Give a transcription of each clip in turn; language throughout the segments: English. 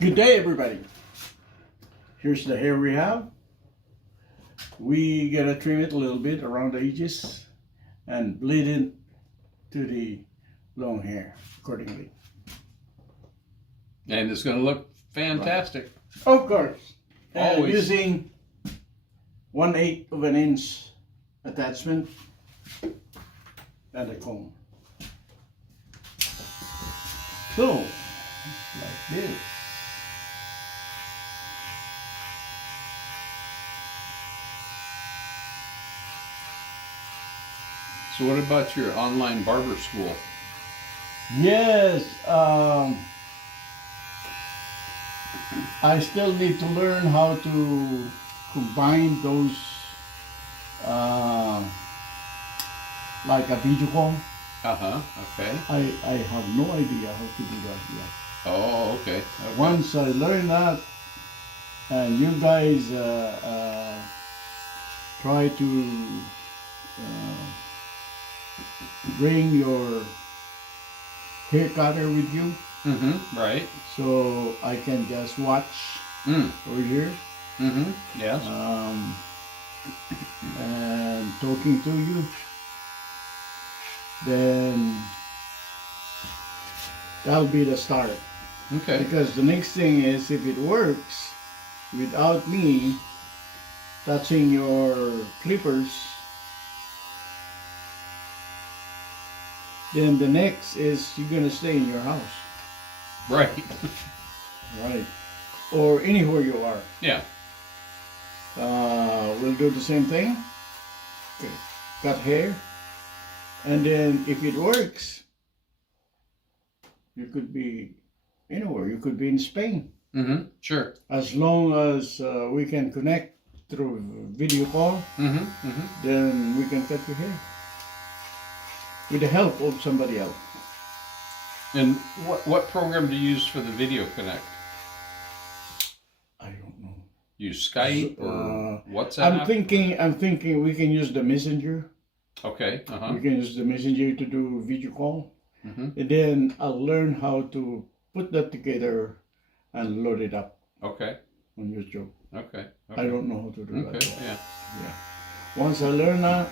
Good day, everybody. Here's the hair we have. We gotta trim it a little bit around the edges and bleed it to the long hair accordingly. And it's going to look fantastic. Right. Of course. Always. Using 1/8 of an inch attachment and a comb. So, like this. So what about your online barber school? Yes, I still need to learn how to combine those, like a video call. Okay. I have no idea how to do that yet. Oh, okay. Once I learn that, and you guys try to bring your hair cutter with you, Right. so I can just watch over here Yes. and talking to you. Then that'll be the start. Okay. Because the next thing is, if it works without me touching your clippers, then the next is you're gonna stay in your house, Right. right? Or anywhere you are. Yeah. We'll do the same thing. Okay. Cut hair, and then if it works, you could be anywhere. You could be in Spain. Sure. As long as we can connect through video call, then we can cut your hair with the help of somebody else. And what program do you use for the video connect? I don't know. Use Skype or WhatsApp? I'm thinking we can use the messenger. Okay. We can use the messenger to do video call, and then I'll learn how to put that together and load it up Okay. on YouTube. Okay. I don't know how to do that. Okay. Yeah. Yeah. Once I learn that,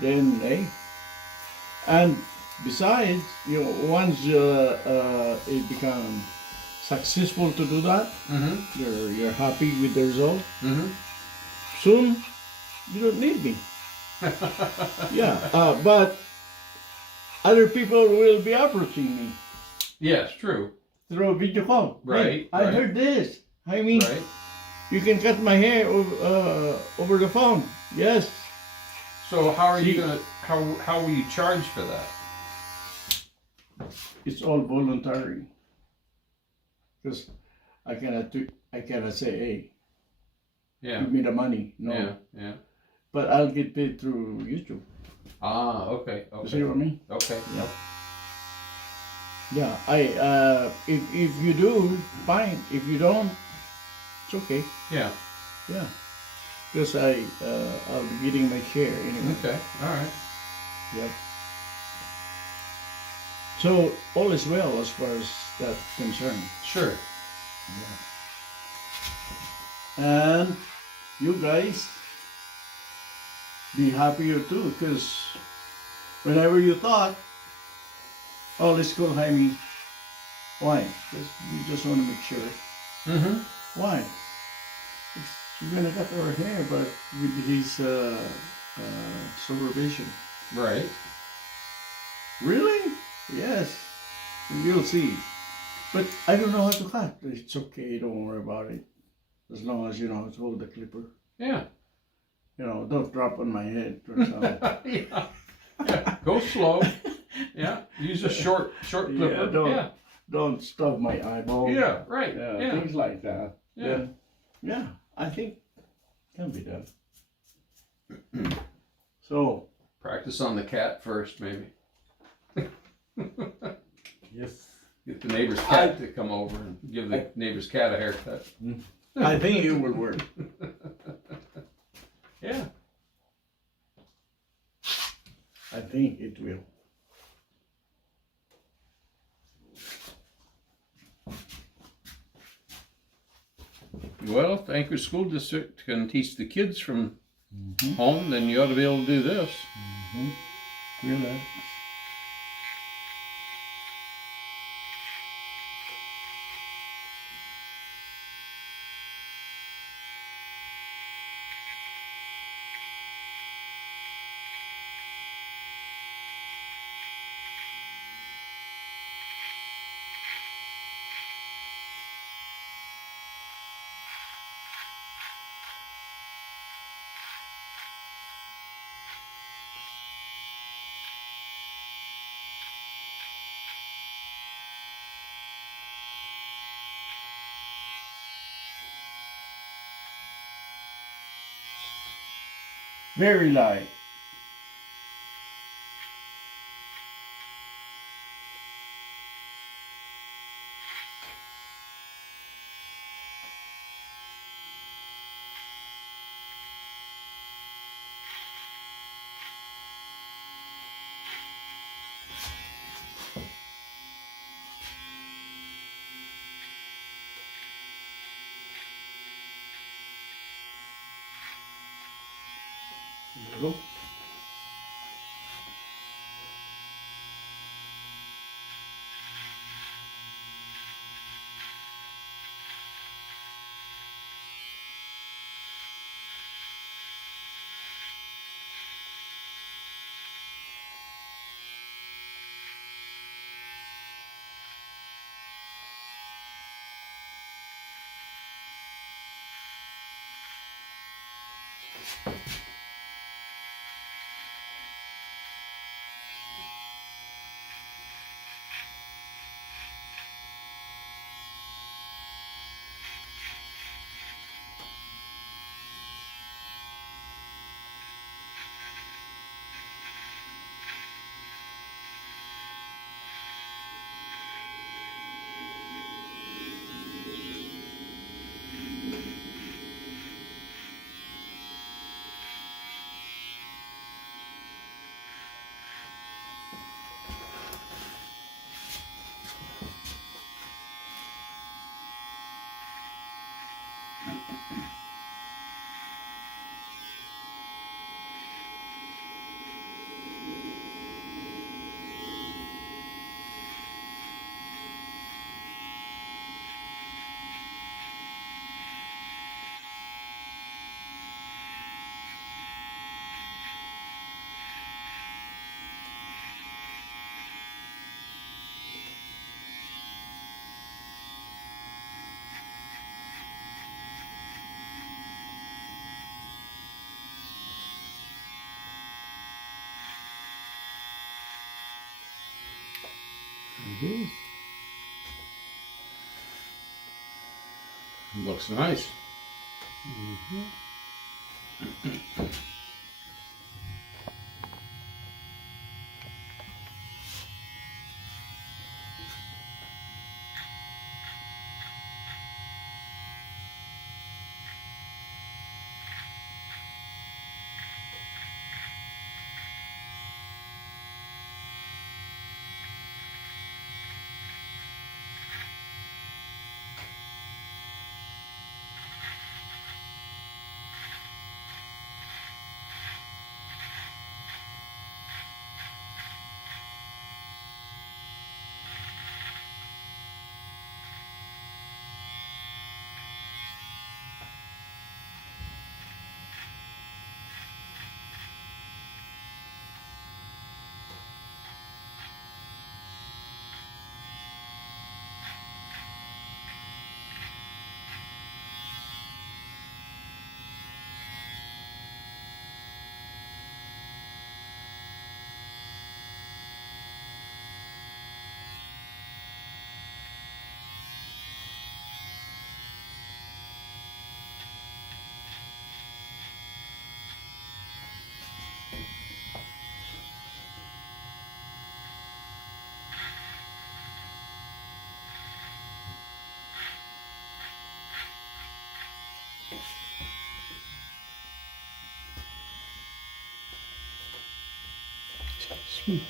then and besides, once it becomes successful to do that, you're happy with the result. Soon, you don't need me. Yeah, but other people will be approaching me Yes. True. through a video call. Right. Hey, I heard this. I mean, Right. you can cut my hair over the phone. Yes. So how are you gonna how will you charge for that? It's all voluntary. Because I cannot say, hey, Yeah. give me the money. No. Yeah. Yeah. But I'll get paid through YouTube. Ah. Okay. You Okay. see what I mean? Okay. Yeah. Yeah. If you do, fine. If you don't, it's okay. Yeah. Yeah. Because I'll be getting my share anyway. Okay. All right. Yep. So all is well as far as that's concerned. Sure. Yeah. And you guys be happier too, because whenever you thought, oh, let's go Jaime. Why? Because we just want to make sure. Why? We're gonna cut our hair, but with his supervision. Right. Really? Yes. You'll see. But I don't know how to cut. It's okay, don't worry about it. As long as you know how to hold the clipper. Yeah. Don't drop on my head or something. Yeah. Yeah. Go slow. Yeah. Use a short clipper. Don't stuff my eyeball. Yeah. Right. Yeah. Things like that. Yeah. Yeah. I think can be done. So Practice on the cat first, maybe. yes. Get the neighbor's cat to come over and give the neighbor's cat a haircut. I think it will work. Yeah. I think it will. Well, if the Anchorage School District can teach the kids from home, then you ought to be able to do this. Relax. Very light. Go. Looks nice. Sweet.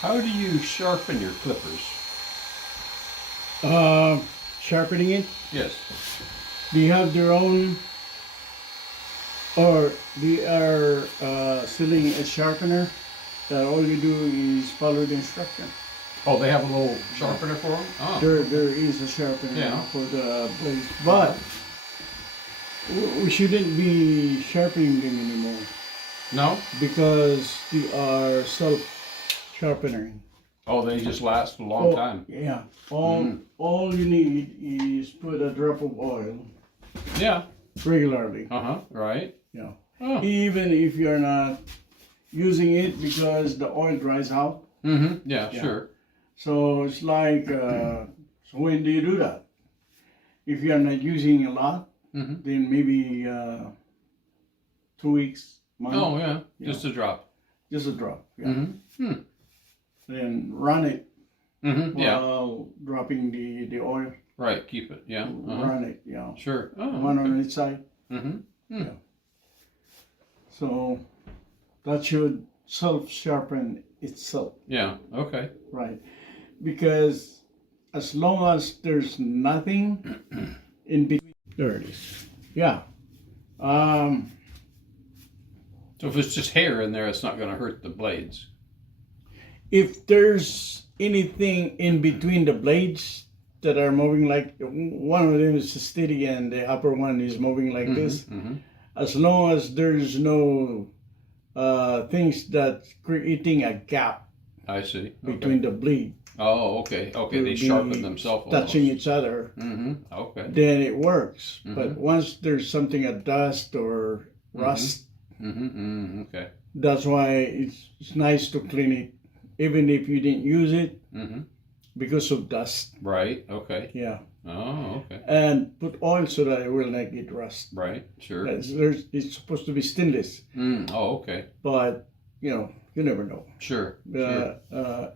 How do you sharpen your clippers? Sharpening it. Yes. They have their own, or they are selling a sharpener that all you do is follow the instruction. Oh, they have a little sharpener for them? Oh. There is a sharpener Yeah. for the blades, but we shouldn't be sharpening them anymore No? because they are self-sharpening. Oh, they just last a long time. Yeah. All you need is put a drop of oil Yeah. regularly. Right. Yeah. Oh. Even if you're not using it because the oil dries out. Yeah, sure. So it's like, so when do you do that? If you're not using a lot, then maybe 2 weeks, month. Oh, yeah. Just a drop. Just a drop. Yeah. Then run it Yeah. while dropping the oil. Right. Keep it. Yeah. Run it. Yeah. Sure. Oh, One on each side. Yeah. So that should self-sharpen itself. Yeah. Okay. Right. Because as long as there's nothing in between, there it is. Yeah. So if it's just hair in there, it's not going to hurt the blades. If there's anything in between the blades that are moving, like one of them is steady and the upper one is moving like this, as long as there's no things that's creating a gap I see. between the blade, Oh, okay. Okay, they sharpen themselves. touching each other, Okay. then it works. But once there's something, a dust or rust, Okay. that's why it's nice to clean it, even if you didn't use it, because of dust. Right. Okay. Yeah. Oh, okay. And put oil so that it will not get rust. Right. Sure. It's supposed to be stainless, Oh, okay. but you never know. Sure.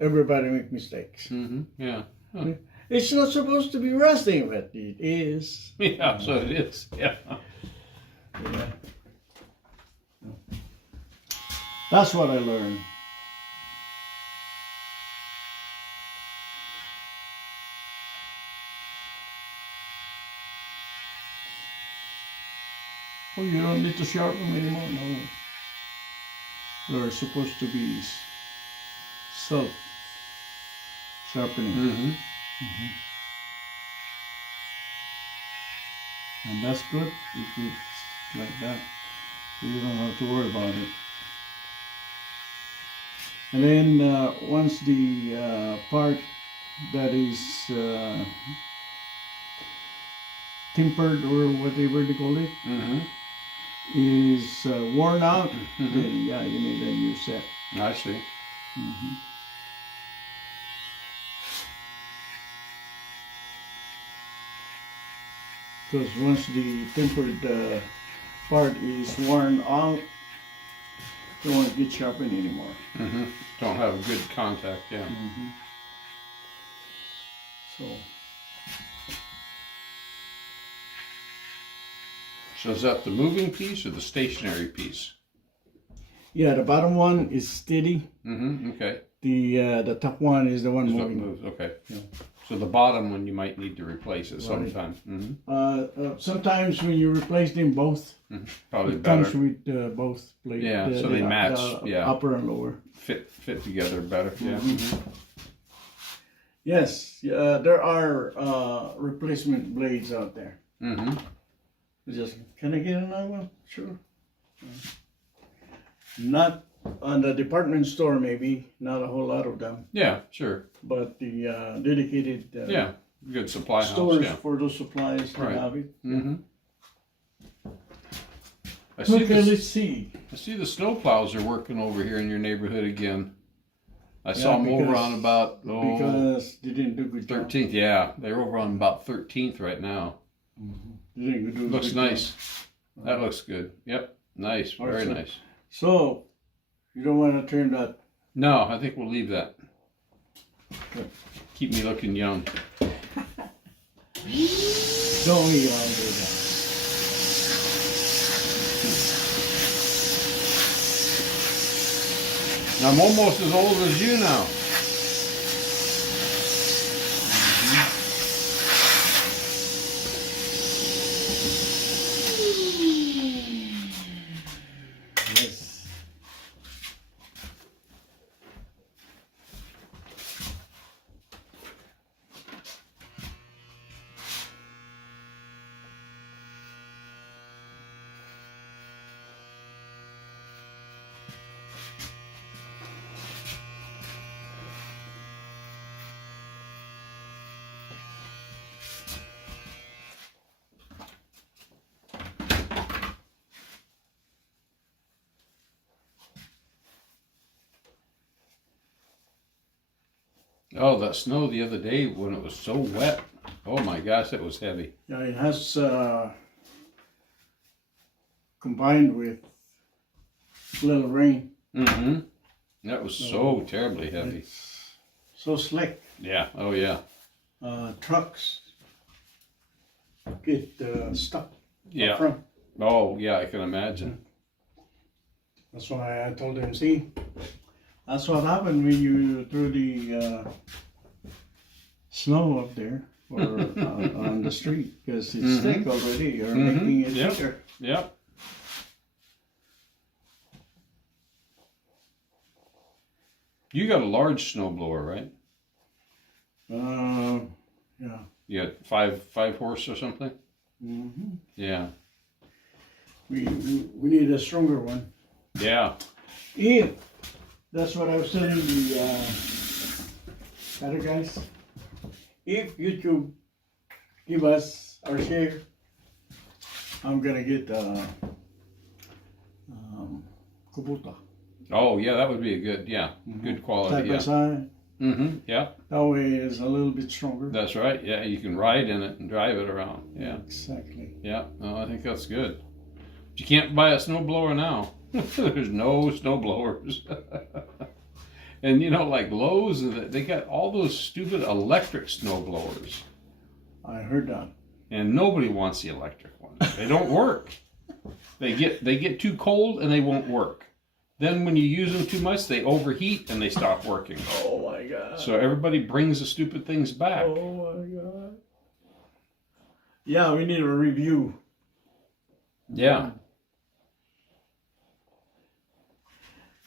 Everybody make mistakes. Yeah. It's not supposed to be rusting, but it is. Yeah. So it is. Yeah. Yeah. That's what I learned. Oh, you don't need to sharpen them anymore? No. They're supposed to be self-sharpening. Mm-hmm. And that's good if it's like that. You don't have to worry about it. And then once the part that is tempered or whatever they call it Mm-hmm. is worn out, Mm-hmm. then yeah, you need a new set. I see. Because once the tempered part is worn out, you won't get sharpened anymore. Mm-hmm. Don't have a good contact, yeah. So So is that the moving piece or the stationary piece? yeah, the bottom one is steady. Mm-hmm. Okay. The top one is the one Is what moving. moves. Okay. Yeah. So the bottom one you might need to replace it sometime. Mm-hmm. Sometimes when you replace them both, Probably it better. comes with both plates. Yeah, so they match, The yeah. upper and lower. Fit together better. Yeah. Yes, there are replacement blades out there. Mm-hmm. Just can I get another one? Sure. Not on the department store, maybe not a whole lot of them, Yeah, sure. but the dedicated Yeah. Good supply house. stores Yeah. for those supplies they Right. have it. Mm-hmm. I see Okay, the, let's see. I see the snow plows are working over here in your neighborhood again. I saw them over because- on about Because they didn't do a good job. 13th. Yeah, they're over on about 13th right now. They didn't do a Looks good nice. job. That looks good. Yep, nice, very Awesome. nice. So, you don't want to turn that. No, I think we'll leave that. Good. Keep me looking young. Don't we all do that? I'm almost as old as you now. Yes. Oh, that snow the other day when it was so wet. Oh my gosh, it was heavy. Yeah, it has combined with little rain. Mm-hmm. That was so terribly heavy. It's so slick. Yeah. Oh yeah. Trucks get stuck up Yeah. front. Oh yeah, I can imagine. That's why I told him, see, that's what happened when you threw the snow up there or on the street because it's thick already. You're making it Yep. thicker. Yep. You got a large snowblower, right? Yeah. You got five horse or something? hmm Yeah. We need a stronger one. Yeah. If that's what I was telling the other guys. If YouTube give us our share, I'm gonna get Kubota Oh yeah, that would be a good, yeah, good side quality. by Yeah. side. Mm-hmm. Yeah. That way it's a little bit stronger. That's right. Yeah, you can ride in it and drive it around. Yeah. Exactly. Yeah. No, I think that's good. But you can't buy a snowblower now. There's no snowblowers. And you know, like Lowe's, they got all those stupid electric snowblowers, I heard that. and nobody wants the electric ones. They don't work. They get too cold and they won't work. Then when you use them too much, they overheat and they stop working. Oh my god. So everybody brings the stupid things back. Oh my god. Yeah, we need a review. Yeah.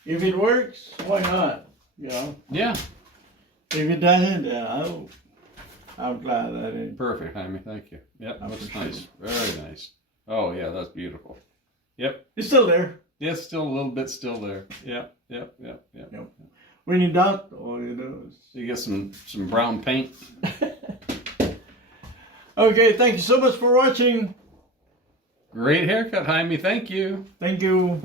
If it works, why not? You know. Yeah. If it doesn't, then I'm glad that it. Perfect, Jaime. Thank you. Yep, I looks appreciate nice. Very nice. Oh yeah, that's beautiful. Yep. It's still there. Yeah, it's still a little bit still there. Yep. When you doubt, all you do is. You get some brown paint. Okay, thank you so much for watching. Great haircut, Jaime. Thank you. Thank you.